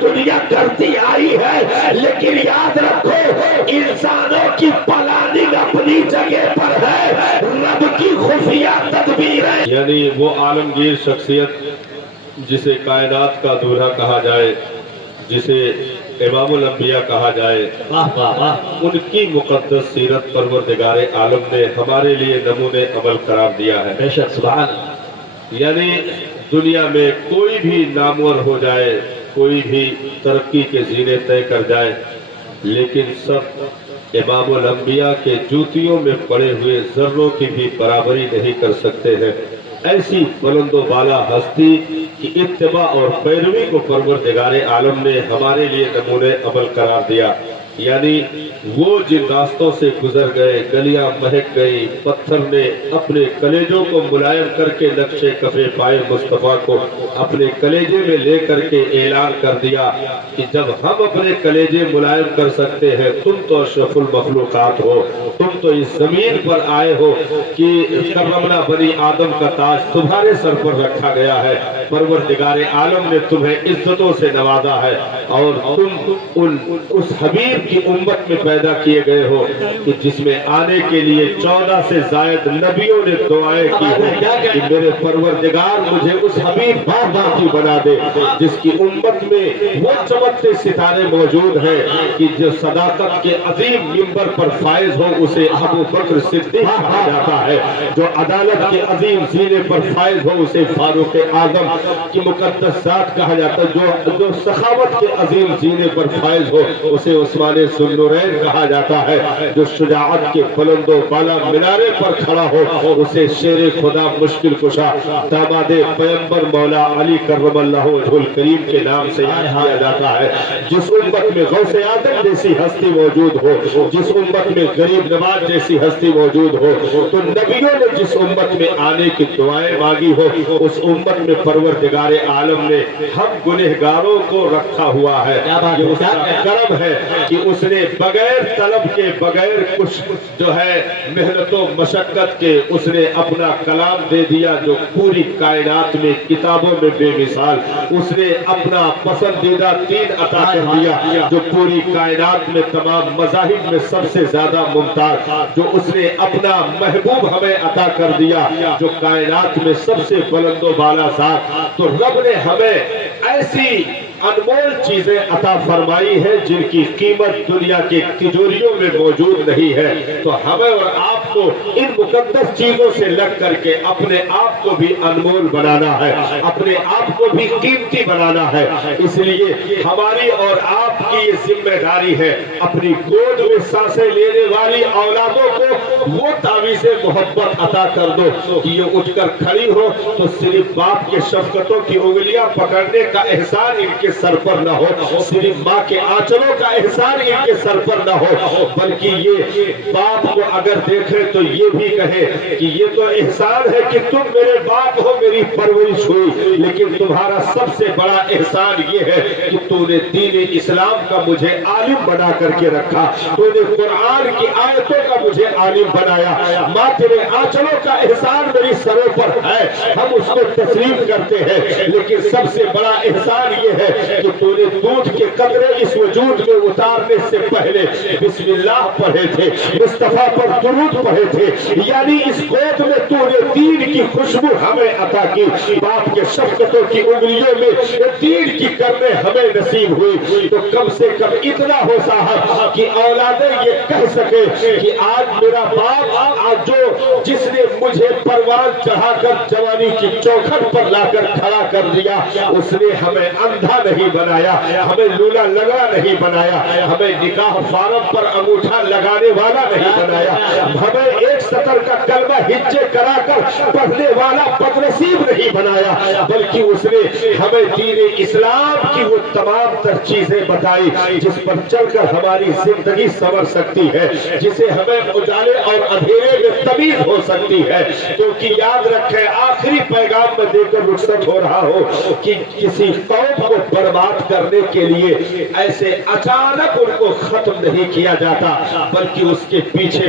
دنیا کرتی آئی ہے، لیکن یاد رکھو انسانوں کی پلاننگ اپنی جگہ پر ہے، رب کی خفیہ تدبیر ہے۔ یعنی وہ عالمگیر شخصیت جسے کائنات کا دولہا کہا جائے، جسے امام الانبیاء کہا جائے، ان کی مقدس سیرت پروردگار عالم نے ہمارے لیے نمونے عمل قرار دیا ہے۔ بے شک سبحان اللہ۔ یعنی دنیا میں کوئی بھی نامور ہو جائے، کوئی بھی ترقی کے زینے طے کر جائے، لیکن سب امام الانبیاء کے جوتیوں میں پڑے ہوئے ذروں کی بھی برابری نہیں کر سکتے ہیں۔ ایسی بلند و بالا ہستی کی اتباع اور پیروی کو پروردگار عالم نے ہمارے لیے نمونے عمل قرار دیا۔ یعنی وہ جن راستوں سے گزر گئے، گلیاں مہک گئی، پتھر نے اپنے کلیجوں کو ملائم کر کے نقش کفے پائے مصطفیٰ کو اپنے کلیجے میں لے کر کے اعلان کر دیا کہ جب ہم اپنے کلیجے ملائم کر سکتے ہیں، تم تو اشرف المخلوقات ہو، تم تو اس زمین پر آئے ہو کہ کرمنا بنی آدم کا تاج تمہارے سر پر رکھا گیا ہے، پروردگار عالم نے تمہیں عزتوں سے نوازا ہے، اور تم اس حبیب کی امت میں پیدا کیے گئے ہو کہ جس میں آنے کے لیے 14 سے زائد نبیوں نے دعائیں کی ہو کہ میرے پروردگار مجھے اس حبیب کی بنا دے جس کی امت میں وہ چمکتے ستارے موجود ہیں کہ جو صداقت کے عظیم منبر پر فائز ہو اسے ابو بکر صدیق کہا جاتا ہے، جو عدالت کے عظیم زینے پر فائز ہو اسے فاروق اعظم کی مقدس ذات کہا جاتا ہے، جو سخاوت کے عظیم زینے پر فائز ہو اسے عثمان ذوالنورین کہا جاتا ہے، جو شجاعت کے بلند و بالا منارے پر کھڑا ہو اسے شیر خدا مشکل کشا داماد پیغمبر مولا علی کرم اللہ وجہ الکریم کے نام سے یاد کیا جاتا ہے۔ جس امت میں غوث اعظم جیسی ہستی موجود ہو، جس امت میں غریب نواز جیسی ہستی موجود ہو، تو نبیوں نے جس امت میں آنے کی دعائیں مانگی ہو اس امت میں پروردگار عالم نے ہم گنہگاروں کو رکھا ہوا ہے۔ یہ اس کا کرم ہے کہ اس نے بغیر طلب کے، بغیر کچھ جو ہے محنت و مشقت کے اس نے اپنا کلام دے دیا جو پوری کائنات میں کتابوں میں بے مثال، اس نے اپنا پسندیدہ دین عطا کر دیا جو پوری کائنات میں تمام مذاہب میں سب سے زیادہ ممتاز، جو اس نے اپنا محبوب ہمیں عطا کر دیا جو کائنات میں سب سے بلند و بالا ذات۔ تو رب نے ہمیں ایسی انمول چیزیں عطا فرمائی ہے جن کی قیمت دنیا کے تجوریوں میں موجود نہیں ہے، تو ہمیں اور آپ کو ان مقدس چیزوں سے لگ کر کے اپنے آپ کو بھی انمول بنانا ہے، اپنے آپ کو بھی قیمتی بنانا ہے۔ اس لیے ہماری اور آپ کی یہ ذمہ داری ہے اپنی گود میں سانسیں لینے والی اولادوں کو وہ تعویذ محبت عطا کر دو کہ یہ اٹھ کر کھڑی ہو تو صرف باپ کے شفقتوں کی انگلیاں پکڑنے کا احسان ان کے سر پر نہ ہو، صرف ماں کے آنچلوں کا احسان ان کے سر پر نہ ہو، بلکہ یہ باپ کو اگر دیکھے تو یہ بھی کہے کہ یہ تو احسان ہے کہ تم میرے باپ ہو، میری پرورش ہوئی، لیکن تمہارا سب سے بڑا احسان یہ ہے کہ تو نے دین اسلام کا مجھے عالم بنا کر کے رکھا، تو نے قرآن کی آیتوں کا مجھے عالم بنایا۔ ماں تیرے آنچلوں کا احسان میری سروں پر ہے، ہم اس کو تسلیم کرتے ہیں، لیکن سب سے بڑا احسان یہ ہے کہ تو نے دودھ کے قطرے اس وجود میں اتارنے سے پہلے بسم اللہ پڑھے تھے، مصطفیٰ پر درود پڑھے تھے، یعنی اس گود میں تو نے دین کی خوشبو ہمیں عطا کی، باپ کے شفقتوں کی انگلیوں میں دین کی کرنے ہمیں نصیب ہوئی، تو کم سے کم اتنا ہو صاحب کہ اولادیں یہ کہہ سکے کہ آج میرا باپ آج جس نے مجھے پروان چڑھا کر جوانی کی چوکھٹ پر لا کر کھڑا کر دیا، اس نے ہمیں اندھا نہیں بنایا، ہمیں لولا لگا نہیں بنایا، ہمیں نکاح فارم پر انگوٹھا لگانے والا نہیں بنایا، ہمیں ایک سطر کا کلمہ ہجے کرا کر پڑھنے والا بدنصیب نہیں بنایا، بلکہ اس نے ہمیں دین اسلام کی وہ تمام تر چیزیں بتائی جس پر چل کر ہماری زندگی سنور سکتی ہے، جسے ہمیں اجالے اور اندھیرے میں تمیز ہو سکتی ہے۔ کیونکہ یاد رکھیں آخری پیغام میں دے کر رخصت ہو رہا ہو کہ کسی قوم کو برباد کرنے کے لیے ایسے اچانک ان کو ختم نہیں کیا جاتا، بلکہ اس کے پیچھے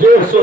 150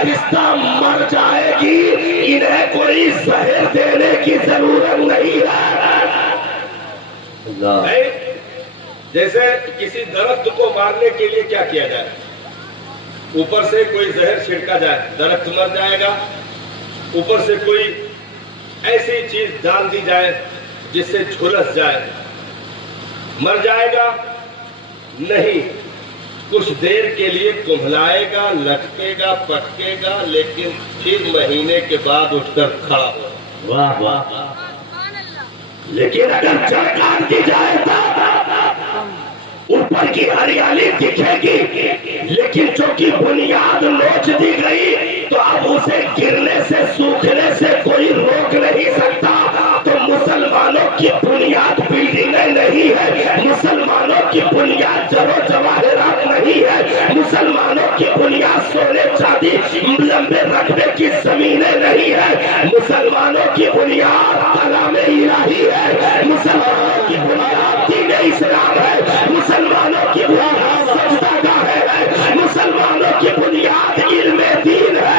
آہستہ مر جائے گی، انہیں کوئی زہر دینے کی ضرورت نہیں ہے۔ جیسے کسی درخت کو مارنے کے لیے کیا کیا جائے؟ اوپر سے کوئی زہر چھڑکا جائے، درخت مر جائے گا۔ اوپر سے کوئی ایسی چیز ڈال دی جائے جس سے جھلس جائے، مر جائے گا؟ نہیں، کچھ دیر کے لیے کمھلائے گا، لٹکے گا، پٹکے گا، لیکن پھر مہینے کے بعد اٹھ کر کھڑا ہو۔ واہ واہ۔ لیکن اگر جڑ کاٹ دی جائے تو اوپر کی ہریالی دکھے گی، لیکن جو کہ بنیاد نوچ دی گئی تو اب اسے گرنے سے، سوکھنے سے کوئی روک نہیں سکتا۔ تو مسلمانوں کی بنیاد بلڈنگیں نہیں ہے، مسلمانوں کی بنیاد زر و جواہرات نہیں ہے، مسلمانوں کی بنیاد سونے چاندی لمبے رقبے کی زمینیں نہیں ہے، مسلمانوں کی بنیاد کلام الہی ہے، مسلمانوں کی بنیاد دین اسلام ہے، مسلمانوں کی بنیاد سجدہ گاہ ہے، مسلمانوں کی بنیاد علم دین ہے۔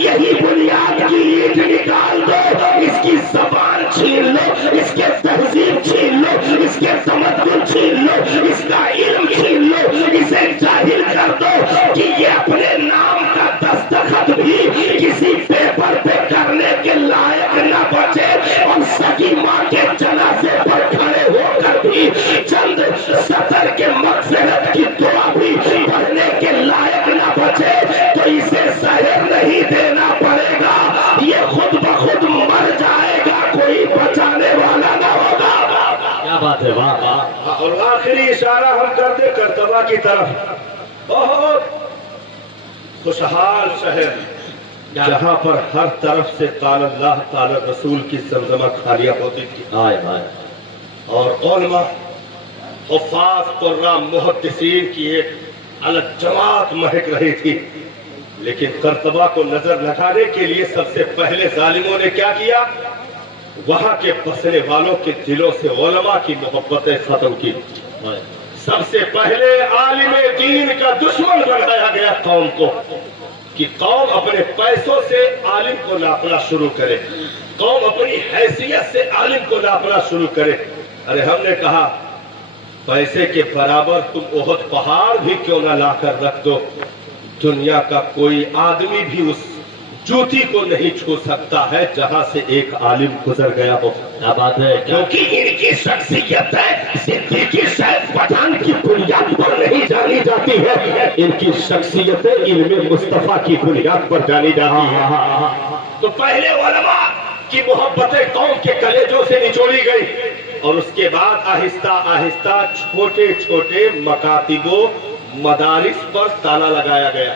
یہی بنیاد کی اینٹ نکال دو، اس کی زبان چھین لو، اس کے تہذیب چھین لو، اس کے تمدن چھین لو، اس کا علم چھین لو، اسے جاہل کر دو کہ یہ اپنے نام کا دستخط بھی کسی پیپر پہ کرنے کے لائق نہ بچے، اور سگی ماں کے جنازے پر کھڑے ہو کر بھی چند سطر کے مغفرت کی دعا بھی پڑھنے کے لائق نہ بچے، تو اسے زہر نہیں دینا پڑے گا، یہ خود بخود مر جائے گا، کوئی بچانے والا نہ ہوگا۔ کیا بات ہے، واہ واہ۔ اور آخری اشارہ ہم کر دیں کرتبہ کی طرف، بہت خوشحال شہر جہاں پر ہر طرف سے قال اللہ تعالی رسول کی زمزمہ خالیہ ہوتی تھی، اور علماء، حفاظ، قراء، محدثین کی ایک الگ جماعت مہک رہی تھی۔ لیکن قرطبہ کو نظر لگانے کے لیے سب سے پہلے ظالموں نے کیا کیا؟ وہاں کے بسنے والوں کے دلوں سے علماء کی محبتیں ختم کی۔ سب سے پہلے عالم دین کا دشمن بنایا گیا قوم کو، کہ قوم اپنے پیسوں سے عالم کو ناپنا شروع کرے، قوم اپنی حیثیت سے عالم کو ناپنا شروع کرے۔ ارے ہم نے کہا پیسے کے برابر تم احد پہاڑ بھی کیوں نہ لا کر رکھ دو، دنیا کا کوئی آدمی بھی اس جوتی کو نہیں چھو سکتا ہے جہاں سے ایک عالم گزر گیا ہو۔ کیا بات ہے، کیونکہ ان کی شخصیت صدیقی سیف پٹھان کی بنیاد پر نہیں جانی جاتی ہے، ان کی شخصیت علم مصطفیٰ کی بنیاد پر جانی جاتی ہے۔ تو پہلے علماء کی محبتیں قوم کے کلیجوں سے نچوڑی گئی، اور اس کے بعد آہستہ آہستہ چھوٹے چھوٹے مکاتب و مدارس پر تالا لگایا گیا۔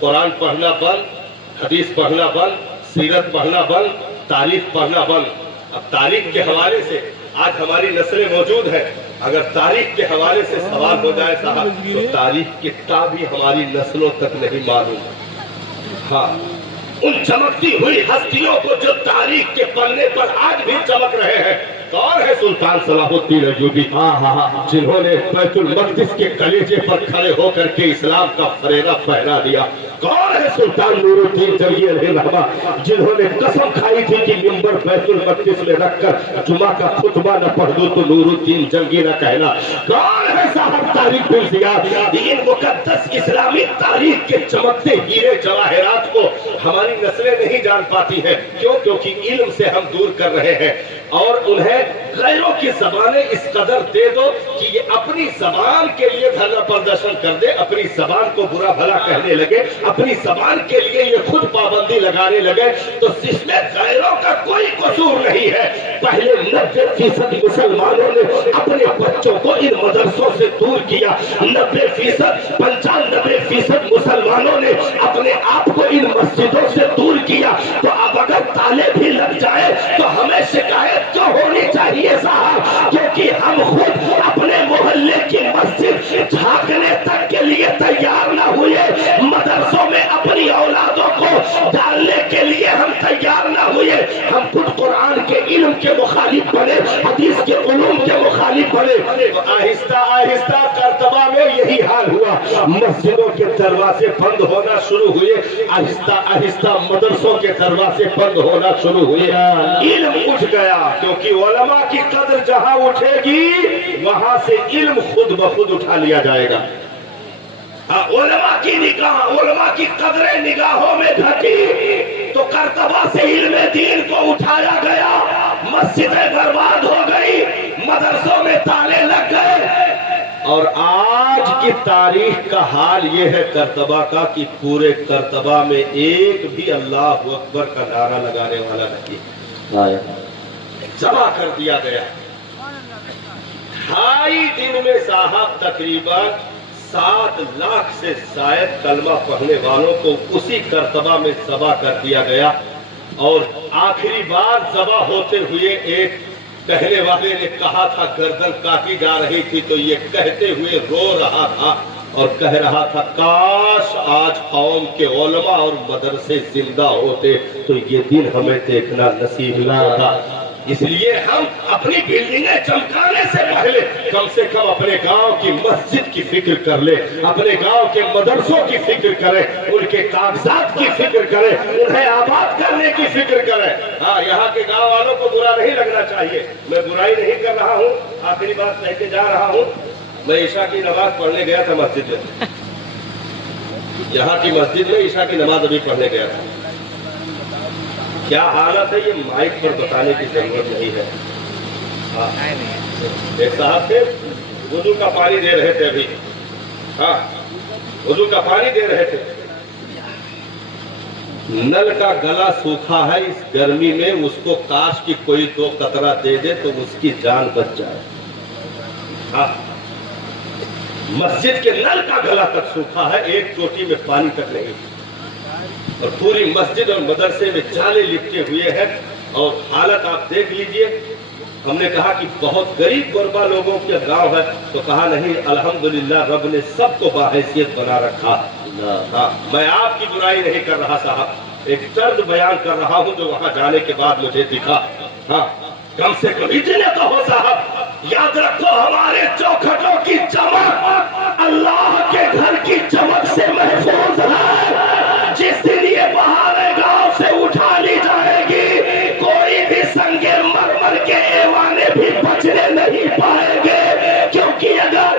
قرآن پڑھنا بند، حدیث پڑھنا بند، سیرت پڑھنا بند، تاریخ پڑھنا بند۔ اب تاریخ کے حوالے سے آج ہماری نسلیں موجود ہیں، اگر تاریخ کے حوالے سے سوال ہو جائے صاحب تو تاریخ کتاب بھی ہماری نسلوں تک نہیں معلوم۔ ہاں، ان چمکتی ہوئی ہستیوں کو جو تاریخ کے پلنے پر آج بھی چمک رہے ہیں، کون ہے؟ سلطان صلاح الدین ایوبی، جنہوں نے بیت المقدس کے کلیجے پر کھڑے ہو کر کے اسلام کا فریضہ پھیلا دیا۔ کون ہے؟ سلطان نور الدین جنگی علیہ الرحمہ، جنہوں نے قسم کھائی تھی کہ منبر بیت المقدس میں رکھ کر جمعہ کا خطبہ نہ پڑھ دوں تو نور الدین جنگی نہ کہنا۔ کون ہے صاحب تاریخ بن زیاد؟ یہ مقدس اسلامی تاریخ کے چمکتے ہیرے جواہرات کو ہماری نسلیں نہیں جان پاتی ہیں۔ کیوں؟ کیونکہ علم سے ہم دور کر رہے ہیں، اور انہیں غیروں کی زبانیں اس قدر دے دو کہ یہ اپنی زبان کے لیے دھرنا پردرشن کر دے، اپنی زبان کو برا بھلا کہنے لگے، اپنی زبان کے لیے یہ خود پابندی لگانے لگے، تو جس میں غیروں کا کوئی قصور نہیں ہے۔ پہلے 90% مسلمانوں نے اپنے بچوں کو ان مدرسوں سے دور کیا، 90%، 95% مسلمانوں نے اپنے آپ کو ان مسجدوں سے دور کیا۔ تو اب اگر تالے بھی لگ جائے تو ہمیں شکایت کیوں ہونی چاہیے صاحب؟ کیونکہ ہم خود اپنے محلے کی مسجد جھانکنے تک کے لیے تیار نہ ہوئے، مدرسوں میں اپنی اولادوں کو ڈالنے کے لیے ہم تیار نہ ہوئے۔ ہم خود قرآن کے علم کے مخالف بنے، حدیث کے علوم کے مخالف بنے۔ آہستہ آہستہ کرتبہ میں یہی حال ہوا، مسجدوں کے دروازے بند ہونا شروع ہوئے، آہستہ آہستہ مدرسوں کے دروازے بند ہونا شروع ہوئے، علم اٹھ گیا، کیونکہ علماء کی قدر جہاں اٹھے گی وہاں سے علم خود بخود اٹھا لیا جائے گا۔ علماء کی قدریں نگاہوں میں گھٹی تو کرتبہ سے علم دین کو اٹھایا گیا، مسجدیں برباد ہو گئی، مدرسوں میں تالے لگ گئے۔ اور آج کی تاریخ کا حال یہ ہے کرتبہ کا کہ پورے کرتبہ میں ایک بھی اللہ اکبر کا نعرہ لگانے والا نہیں، جمع کر دیا گیا۔ 2.5 دن میں صاحب تقریباً 7 لاکھ سے زائد کلمہ پڑھنے والوں کو اسی کرتبہ میں ذبح کر دیا گیا، اور آخری بار ذبح ہوتے ہوئے ایک کہنے والے نے کہا تھا گردن کاٹی جا رہی تھی تو یہ کہتے ہوئے رو رہا تھا اور کہہ رہا تھا کاش آج قوم کے علماء اور مدرسے زندہ ہوتے تو یہ دن ہمیں دیکھنا نصیب نہ ہوتا۔ اس لیے ہم اپنی بلڈنگیں چمکانے سے پہلے کم سے کم اپنے گاؤں کی مسجد کی فکر کر لیں، اپنے گاؤں کے مدرسوں کی فکر کریں، ان کے کاغذات کی فکر کریں، انہیں آباد کرنے کی فکر کریں۔ ہاں، یہاں کے گاؤں والوں کو برا نہیں لگنا چاہیے، میں برائی نہیں کر رہا ہوں، آخری بات کہہ کے جا رہا ہوں۔ میں عشاء کی نماز پڑھنے گیا تھا مسجد میں، یہاں کی مسجد میں عشاء کی نماز ابھی پڑھنے گیا تھا۔ کیا حالت ہے یہ مائک پر بتانے کی ضرورت نہیں ہے۔ ایک صاحب تھے وضو کا پانی دے رہے تھے، ابھی ہاں وضو کا پانی دے رہے تھے، نل کا گلا سوکھا ہے، اس گرمی میں اس کو کاش کی کوئی 2 قطرہ دے دے تو اس کی جان بچ جائے۔ ہاں، مسجد کے نل کا گلا تک سوکھا ہے، ایک چوٹی میں پانی تک نہیں، اور پوری مسجد اور مدرسے میں جالے لپٹے ہوئے ہیں، اور حالت آپ دیکھ لیجئے۔ ہم نے کہا کہ بہت غریب غربا لوگوں کے گاؤں ہے، تو کہا نہیں الحمدللہ رب نے سب کو باحیثیت بنا رکھا۔ ہاں، میں آپ کی برائی نہیں کر رہا صاحب، ایک درد بیان کر رہا ہوں جو وہاں جانے کے بعد مجھے دکھا۔ ہاں، کم سے کم اتنے تو ہو صاحب، یاد رکھو ہمارے چوکھٹوں کی چمک اللہ کے گھر کی چمک سے محفوظ ہے۔ جس دن یہ بہاریں گاؤں سے اٹھا لی جائے گی، کوئی بھی سنگ مرمر کے ایوانے بھی بچنے نہیں پائیں گے، کیونکہ اگر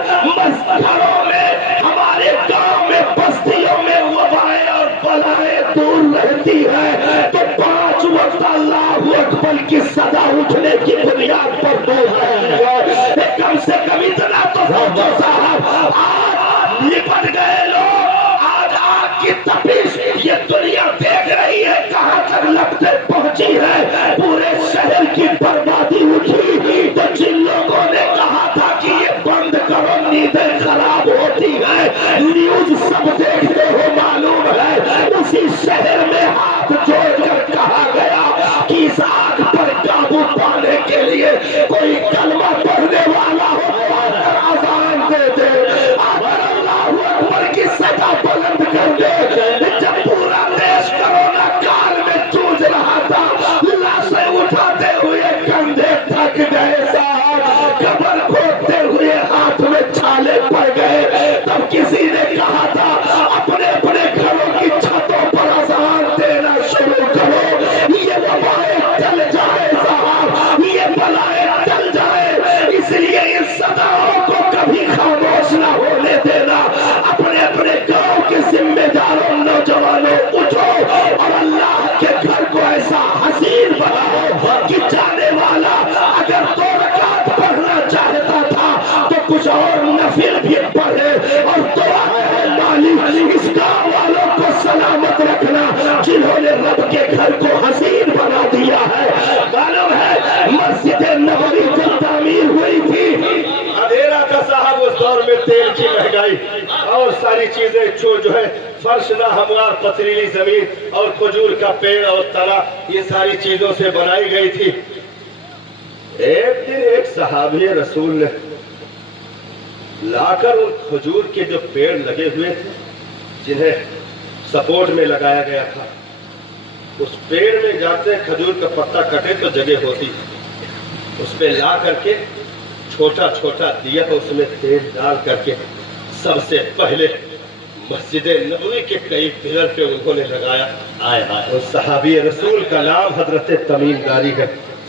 گھروں میں ہمارے گاؤں میں بستیوں میں وبائیں اور بلائیں دور رہتی ہے تو 5 وقت اللہ اکبر کی صدا اٹھنے کی بنیاد پر دور ہے۔ کم سے کم اتنا تو سوچو صاحب، آج لپٹ گئے لوگ، آج آگ کی تپش یہ دنیا دیکھ رہی ہے کہاں تک لپٹیں پہنچی ہے، پورے شہر کی بربادی اٹھی تو جن لوگوں نے کہا تھا کہ یہ بند کرو نیندیں خراب ہوتی ہے، نیوز سب دیکھتے ہو معلوم ہے، اسی شہر میں ہاتھ جوڑ کر کہا گیا کہ اس آگ پر قابو پانے کے لیے کوئی کلمہ پڑھنے والا ہو اذان دے دے، اگر اللہ اکبر کی صدا بلند کر دے۔ جب پورا دیش کرونا کال میں جوجھ رہا تھا، لاشیں اٹھاتے ہوئے کندھے تھک گئے صاحب، قبر کھودتے ہوئے ہاتھ میں چھالے پڑ گئے، تب کسی نے کہا تھا اپنے اپنے گھروں کی چھتوں پر اذان دینا شروع کرو، یہ وبائیں ٹل جائے صاحب، یہ بلائیں ٹل جائے۔ اس لیے ان صداؤں کو کبھی خاموش نہ ہونے دینا، اپنے اپنے گاؤں کے ذمہ داروں نوجوانوں اٹھو اور اللہ کے گھر کو ایسا حسین بناؤ کہ جانے والا اگر 2 رکعت پڑھنا چاہتا تھا تو کچھ اور نفل بھی پڑھے، اور دعا ہے مالک اس گاؤں والوں کو سلامت رکھنا جنہوں نے رب کے گھر کو حسین بنا دیا ہے۔ معلوم ہے مسجد نبوی جب تعمیر ہوئی تھی، اندھیرا تھا صاحب اس دور میں، تیل کی مہنگائی اور ساری چیزیں جو ہے فرش نہ ہموار پتھریلی زمین اور کھجور کا پیڑ اور تنا، یہ ساری چیزوں سے بنائی گئی تھی۔ ایک دن ایک صحابی رسول نے لا کر ان کھجور کے جو پیڑ لگے ہوئے تھے جنہیں سپورٹ میں لگایا گیا تھا، اس پیڑ میں جاتے کھجور کا پتا کٹے تو جگہ ہوتی، اس پہ لا کر کے چھوٹا چھوٹا دیا اس میں تیل ڈال کر کے سب سے پہلے مسجد نبوی کے کئی پلر پہ انہوں نے لگایا. اور صحابی رسول کا نام حضرت تمیم داری ہے.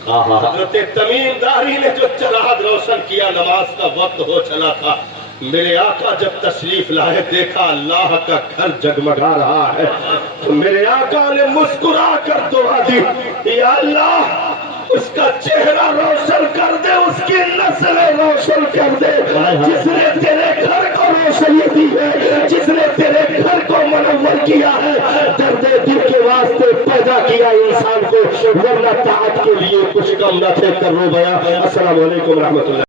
حضرت تمیم داری نے جو چراغ روشن کیا، نماز کا وقت ہو چلا تھا. میرے آقا جب تشریف لائے، دیکھا اللہ کا گھر جگمگا رہا ہے، تو میرے آقا نے مسکرا کر دعا دی، یا اللہ اس کا چہرہ روشن کر دے، اس کی نسلیں روشن کر دے. جس نے تیرے گھر کو روشنی دی ہے، جس نے تیرے گھر کو منور کیا ہے، درد دل کے واسطے پیدا کیا انسان کو، ورنہ طاعت کے لیے کچھ کم نہ تھے. کرو بیان. السلام علیکم رحمۃ اللہ.